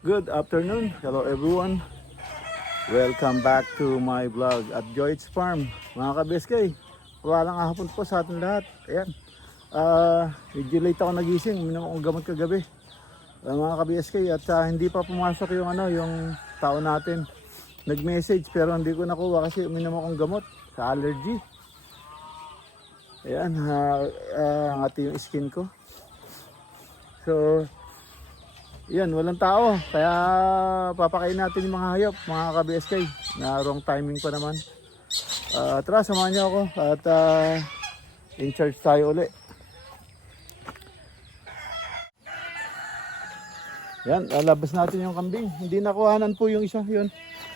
Good afternoon, hello everyone. Welcome back to my vlog at Joy's Farm. Mga ka-BSK, walang hapon po sa atin lahat. Ayan, medyo late ako nagising, uminom akong gamot kagabi, mga ka-BSK. At hindi pa pumasok yung yung tao natin. Nag-message pero hindi ko nakuha kasi uminom akong gamot sa allergy. Ayan, ngati yung skin ko. So yan, walang tao, kaya papakain natin yung mga hayop, mga ka-BSK, na wrong timing pa naman. Tara, samahan niyo ako at in charge tayo uli. Yan, lalabas natin yung kambing. Hindi nakuhanan po yung isa, yun.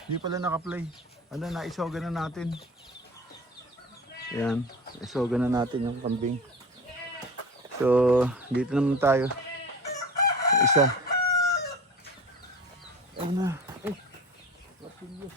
Hindi pala naka-play. Naisogan na natin. Yan, isogan na natin yung kambing. So, dito naman tayo. Isa. Ano na? Matilyo.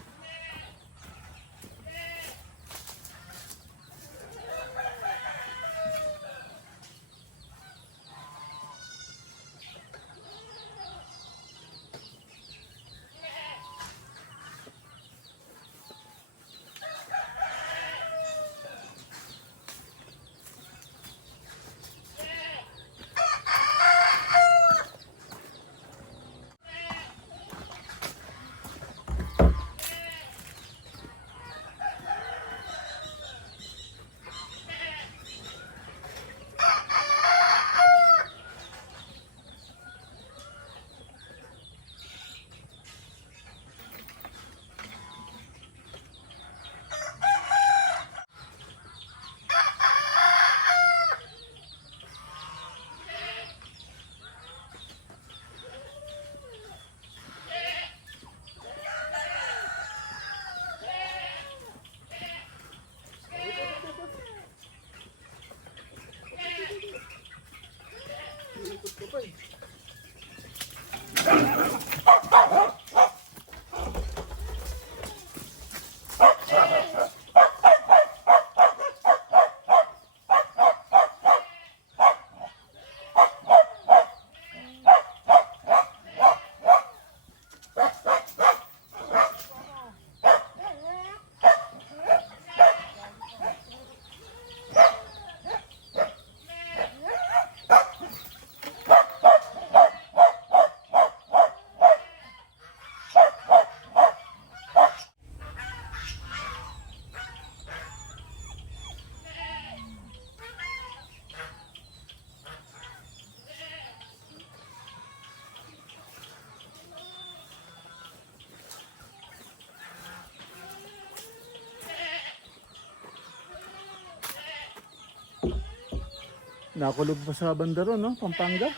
Nakulog pa sa Bandaro, no? Pampanga.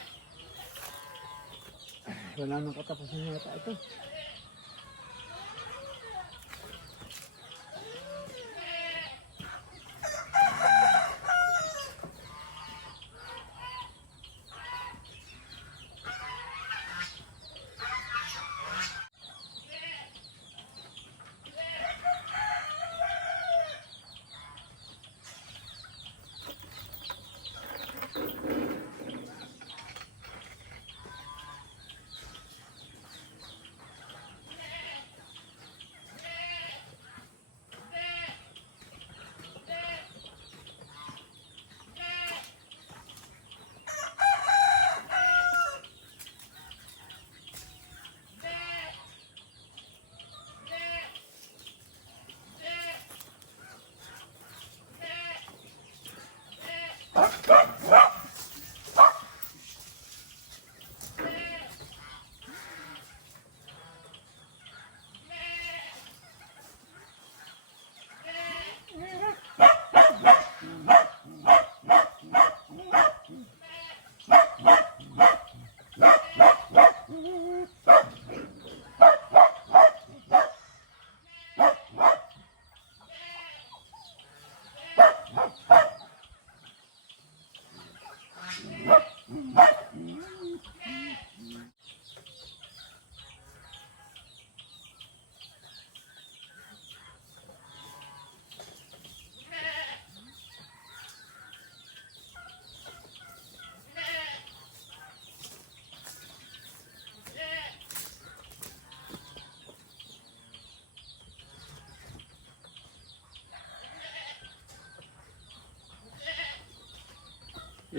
Wala nang katapusan yata ito.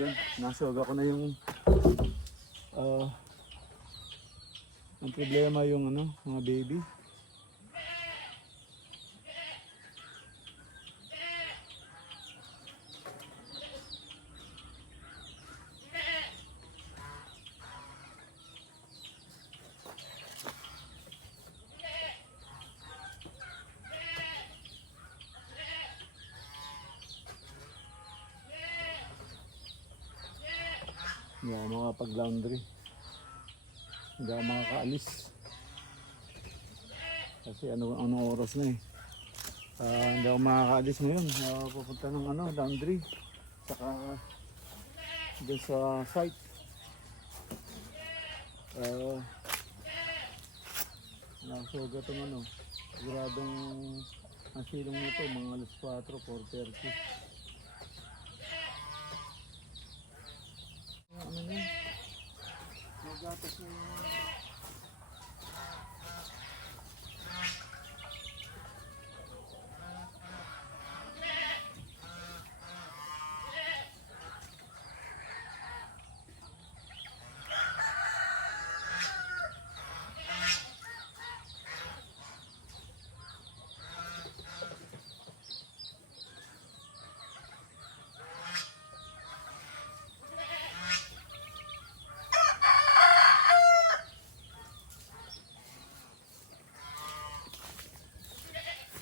Yun, nasuga ko na yung ang problema yung ano, mga baby. Hindi ako makapag-laundry. Hindi ako makakaalis. Kasi anong oras na eh. Hindi ako makakaalis ngayon. Pupunta ng laundry. Saka doon sa site. Nasuga itong siguradong ang silong nito, mga alas 4, 4:30. Ano yun? Magatas na yung...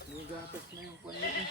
Magatas na yung panya eh.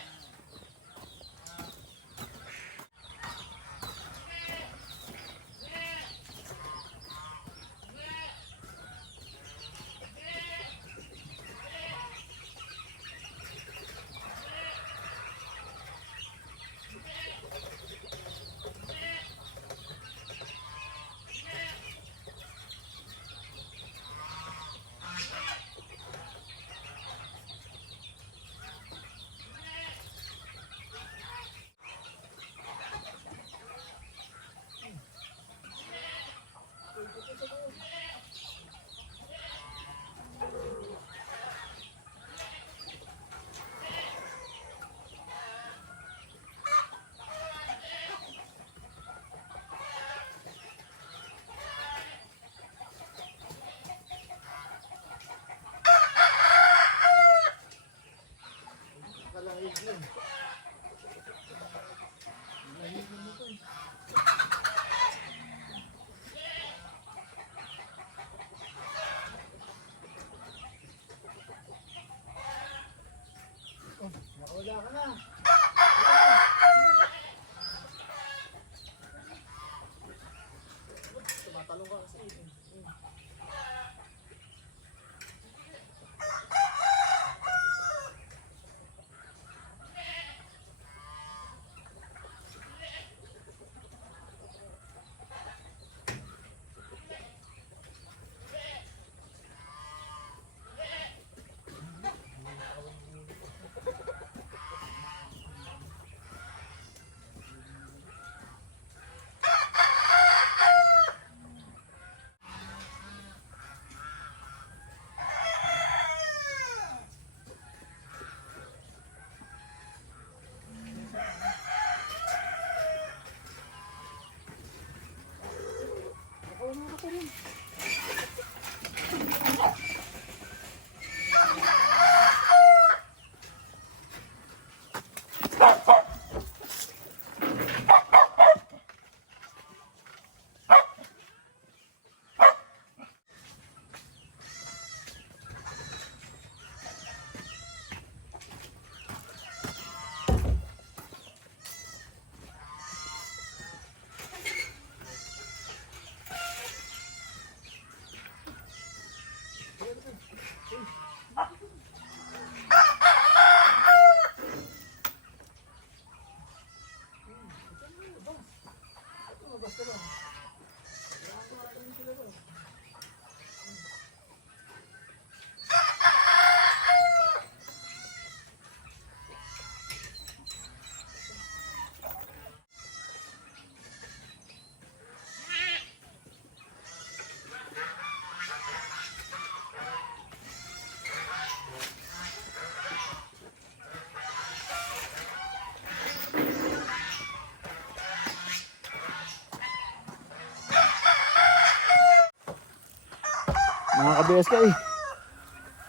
Mga ka-BSK,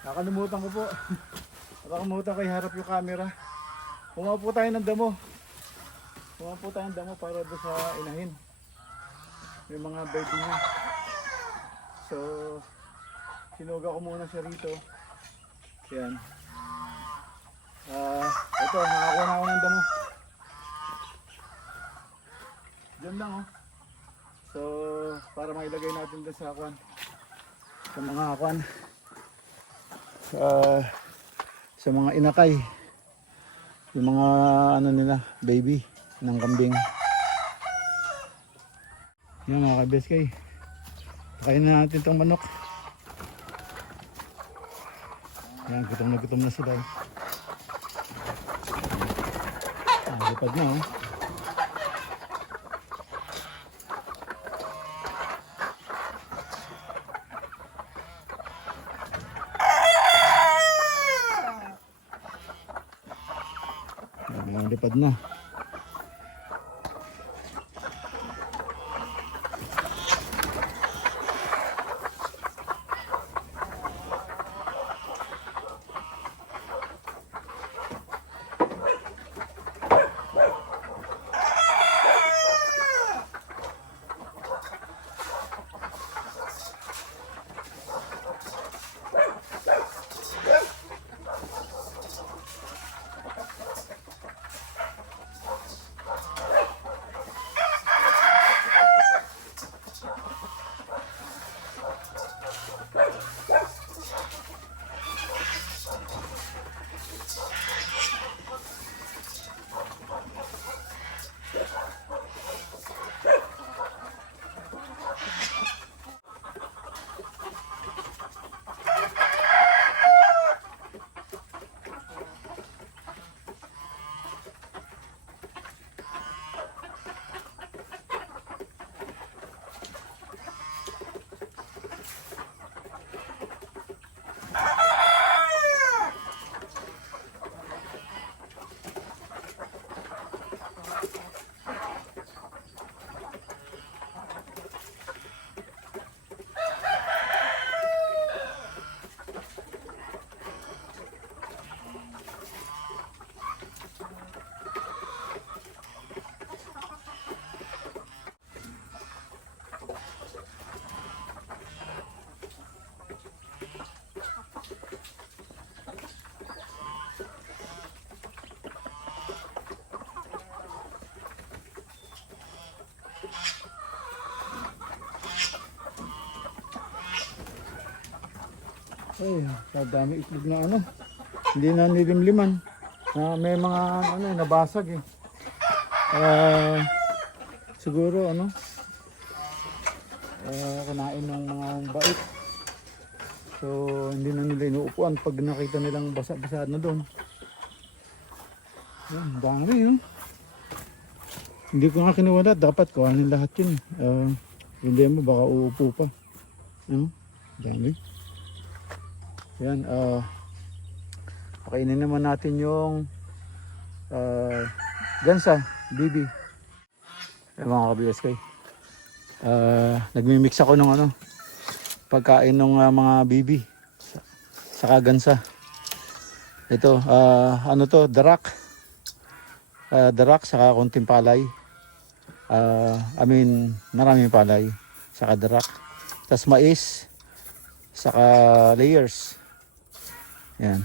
nakalimutan ko po. Nakalimutan ko iharap yung camera. Kumawa po tayo ng damo. Kumawa po tayo ng damo para doon sa inahin. Yung mga baby niya. So, sinuga ko muna siya rito. Yan. Ito, nakakuha na ako ng damo. Diyan lang oh. So, para mailagay natin doon sa akwan. Sa mga akwan. Sa mga inakay. Yung mga ano nila, baby ng kambing. Yan mga ka-BSK. Pakain na natin itong manok. Yan, gutom na sila. Lipad na oh. Yan, lipad na. Ay, dami itlog na ano. Hindi na nilimliman. May mga ano, nabasag eh. Siguro ano, kinain ng mga bait. So, hindi na nila inuupuan pag nakita nilang basa-basa na doon. Yan, dami yun. Hindi ko nga kinuwala. Dapat kuhanin lahat yun. Hindi mo, baka uupo pa. Dami. Yan, pakainin naman natin yung gansa, bibi. Yan mga ka-BSK. Nagmi-mix ako ng ano, pagkain ng mga bibi. Saka gansa. Ito, ano to, darak. Darak, saka konting palay. Maraming palay. Saka darak. Tapos mais. Saka layers. Yan.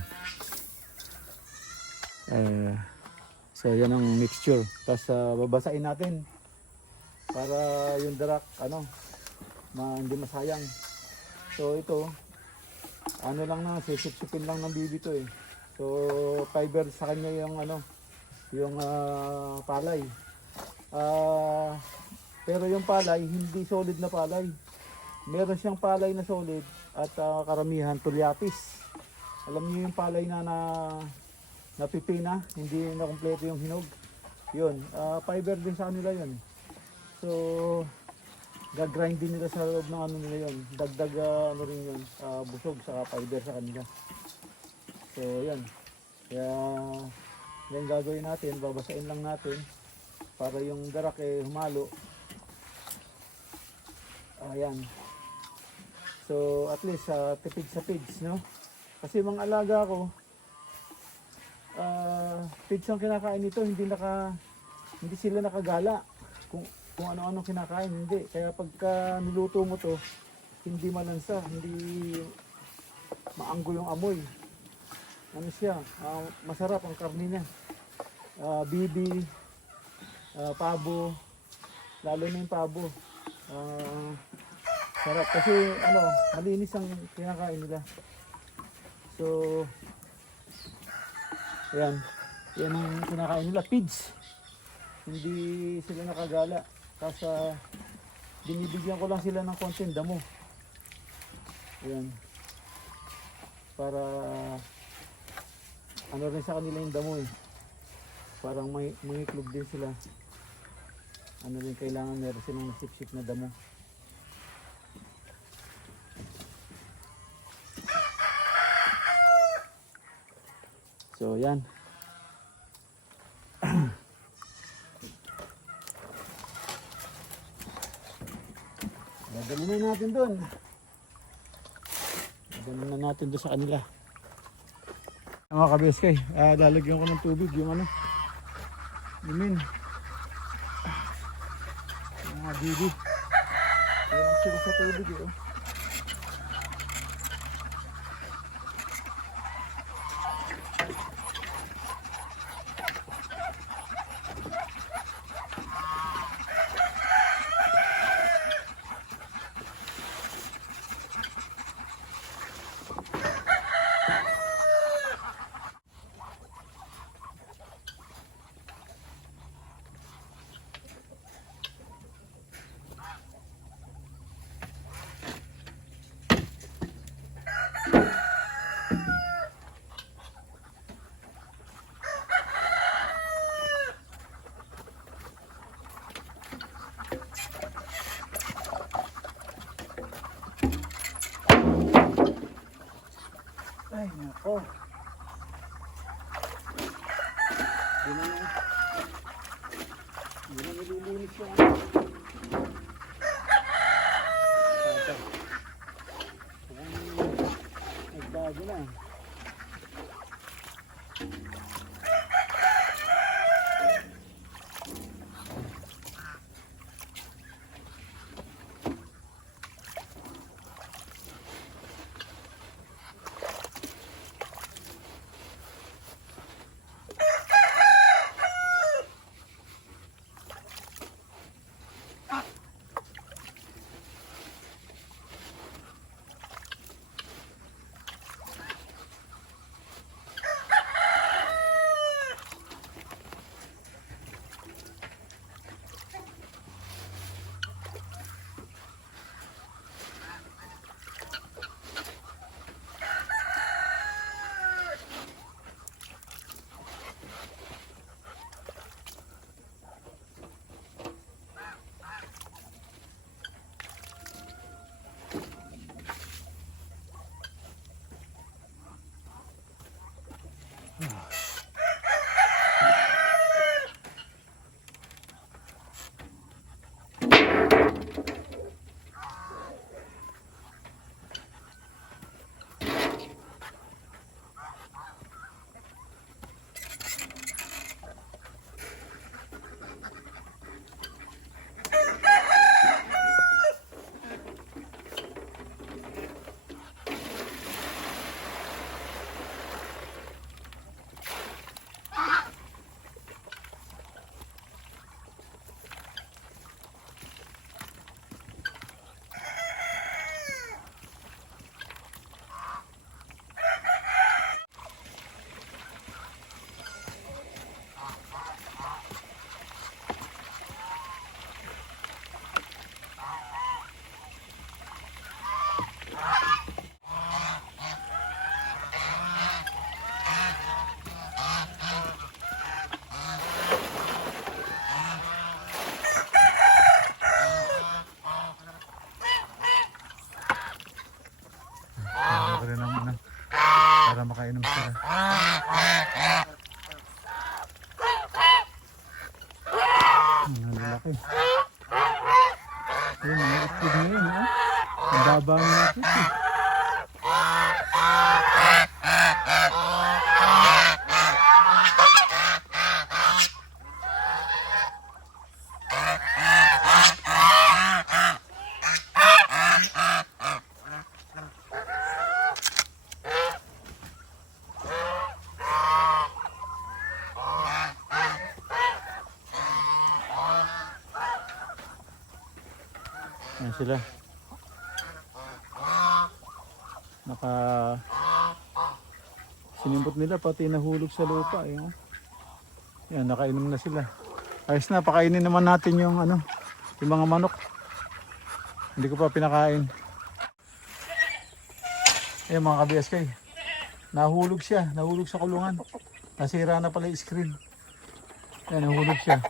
So yan ang mixture. Tapos babasain natin para yung darak hindi masayang. So ito ano lang na, sisip-sipin lang ng bibi to eh. So fiber sa kanya yung yung palay. Pero yung palay hindi solid na palay. Meron siyang palay na solid at karamihan tulyatis. Alam niyo yung palay na napipina, hindi na kompleto yung hinog. Yun, fiber din sa kanila yun. So, gagrind din nila sa loob ng ano nila yun. Dagdag rin yun, busog sa fiber sa kanila. So, yan. Kaya, yan gagawin natin, babasain lang natin para yung darak humalo. Ayan. So at least tipid sa feeds, no? Kasi mga alaga ko, feeds ang kinakain nito, hindi sila nakagala kung ano-ano kinakain, hindi. Kaya pagka niluto mo to, hindi malansa, hindi maanggol yung amoy. Ano siya, masarap ang karne niya. Bibi, pabo, lalo na yung pabo. Sarap kasi malinis ang kinakain nila. So, yan ang kinakain nila, feeds. Hindi sila nakagala. Kasi binibigyan ko lang sila ng konting damo. Ayan. Para ano rin sa kanila yung damo eh. Parang may iklog din sila. Ano rin kailangan meron silang sip-sip na damo. So yan. Dadalhin na natin doon. Dadalhin na natin doon sa kanila. Mga kabeskay, lalagyan ko ng tubig yung lumin. Mga bibi. Kaya sila sa tubig eh. Ay, nako. Yun ang nililinis yung nagbago na. Para makainom sila. Ang lalaki. Yun, may itlog na yun, ha? Ang baba nga ito. Ayan sila. Sinimpot nila pati nahulog sa lupa. Ayan. Yan, nakainom na sila. Ayos na, pakainin naman natin yung yung mga manok. Hindi ko pa pinakain. Ayan mga ka-BSK. Nahulog siya, nahulog sa kulungan. Nasira na pala yung screen. Ayan, nahulog siya.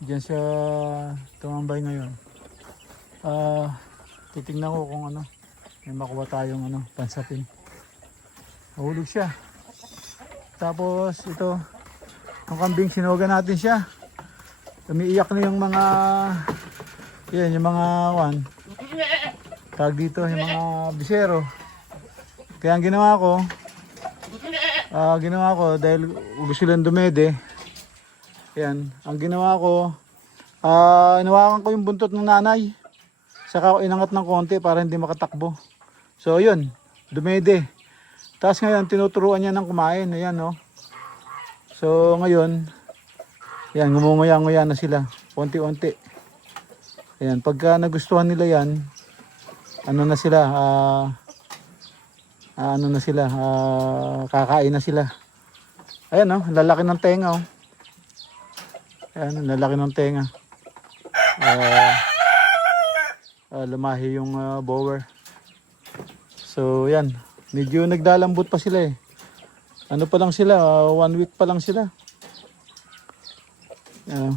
Diyan siya tumambay ngayon. Titingnan ko kung may makuha tayong pansapin. Nahulog siya. Tapos ito, ang kambing sinuga natin siya. Umiiyak na yung mga yung mga tag dito, yung mga bisero. Kaya ang ginawa ko dahil gusto lang dumede. Yan, ang ginawa ko, inawakan ko yung buntot ng nanay. Saka ako inangat ng konti para hindi makatakbo. So yun, dumede. Tapos ngayon, tinuturuan niya ng kumain. Ayan, no. So ngayon, yan, ngumunguya-nguya na sila. Konti-unti. Ayan, pagka nagustuhan nila yan, kakain na sila. Ayan, no, lalaki ng tenga, oh. Ayan, lalaki ng tenga. Lumahi yung bower. So yan, medyo nagdalambot pa sila eh. Ano pa lang sila, 1 week pa lang sila. 1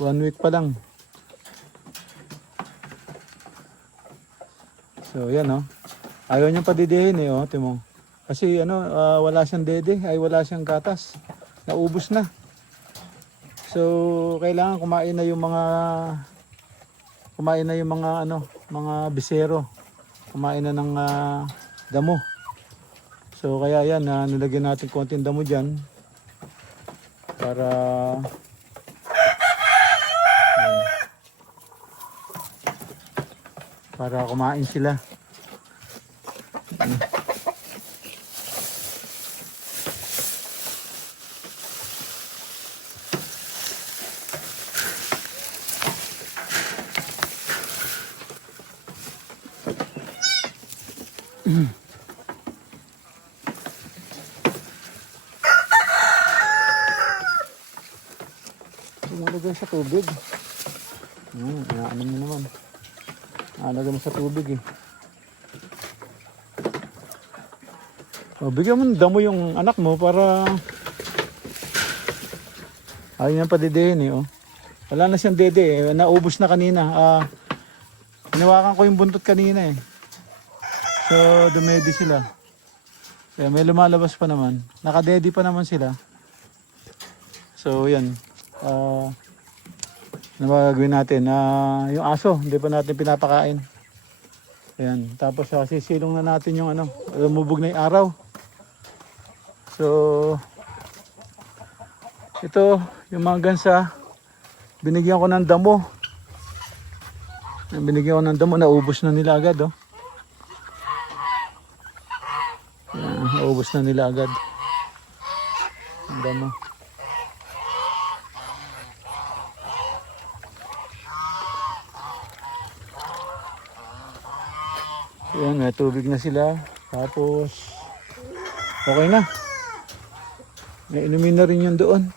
week pa lang. So yan, oh. Ayaw niyang padidihin eh, oh, timo. Kasi wala siyang dede, ay wala siyang gatas. Naubos na. So kailangan kumain na yung mga bisero. Kumain na ng damo. So kaya yan, nilagyan natin konting damo dyan para kumain sila. Tumalagay sa tubig. Ano mo naman. Nalagay mo sa tubig eh. Bigyan mo ng damo yung anak mo para ayaw niyang padidihin eh. Oh. Wala na siyang dede eh. Naubos na kanina. Hinawakan ko yung buntot kanina eh. So dumedi sila. Kaya may lumalabas pa naman. Nakadedi pa naman sila. So yan. Ano ba gagawin natin? Yung aso, hindi pa natin pinapakain. Ayan. Tapos sisilong na natin yung lumubog na yung araw. So ito, yung mga gansa, binigyan ko ng damo. Binigyan ko ng damo, naubos na nila agad, oh. Ayan, naubos na nila agad. Ang damo. Ayan, may tubig na sila. Tapos, okay na. May inumin na rin yun doon.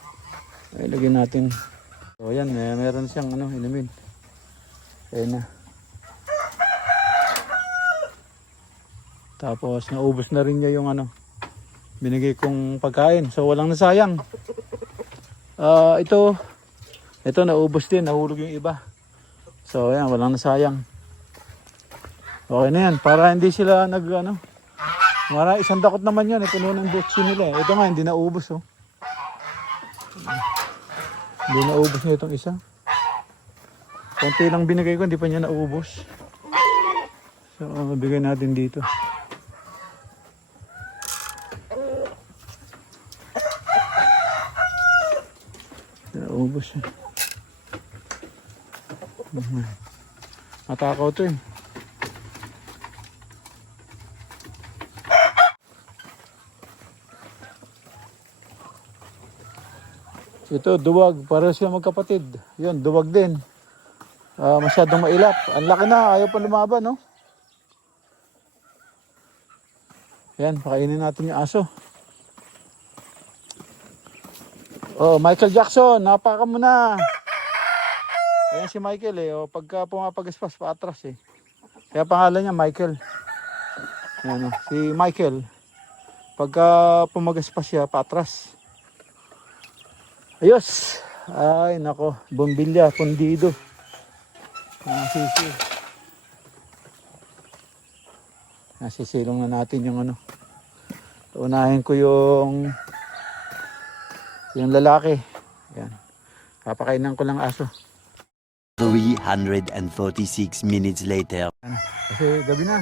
Ay, lagyan natin. So, ayan, meron siyang inumin. Ayan na. Tapos, naubos na rin niya yung binigay kong pagkain. So, walang nasayang. Ito, naubos din. Nahulog yung iba. So, ayan, walang nasayang. Okay na yan, para hindi sila isang dakot naman yan, puno ng butsi nila. Ito nga, hindi naubos, oh. Hindi naubos na itong isa. Konti lang binigay ko, hindi pa niya naubos. So, bigay natin dito. Naubos siya. Matakaw to eh. Ito, duwag. Pareho sila magkapatid. Yun, duwag din. Masyadong mailap. Ang laki na, ayaw pa lumaban, no? Yan, pakainin natin yung aso. Oh, Michael Jackson, napaka mo na. Ayan si Michael eh. O, pagka pumapagaspas, paatras eh. Kaya pangalan niya Michael. Ayan, si Michael. Pagka pumagaspas siya, paatras. Ayos. Ay, nako. Bombilya, pundido. Nasisilong na natin yung ano. Unahin ko yung lalaki. Yan. Papakainan ko lang aso. 346 minutes later. Kasi gabi na.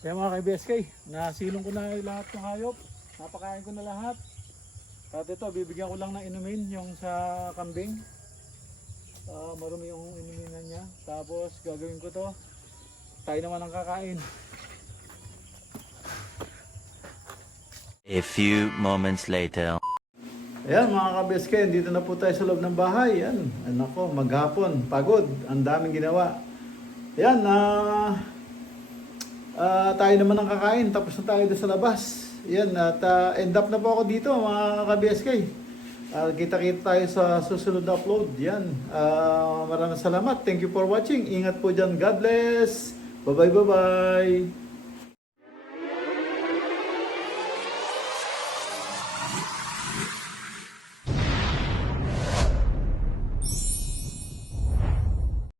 Kaya mga ka-BSK, nasilong ko na lahat ng hayop. Napakain ko na lahat. At ito, bibigyan ko lang ng inumin yung sa kambing. Marumi yung inuminan niya. Tapos gagawin ko to. Tayo naman ang kakain. A few moments later. Ayan mga ka-BSK, dito na po tayo sa loob ng bahay. Ayan, ko, maghapon, pagod. Ang daming ginawa. Ayan, tayo naman ang kakain, tapos na tayo sa labas. Yan, at end up na po ako dito mga ka-BSK. Kita-kita tayo sa susunod na upload. Yan, maraming salamat. Thank you for watching. Ingat po dyan. God bless. Bye-bye, bye-bye.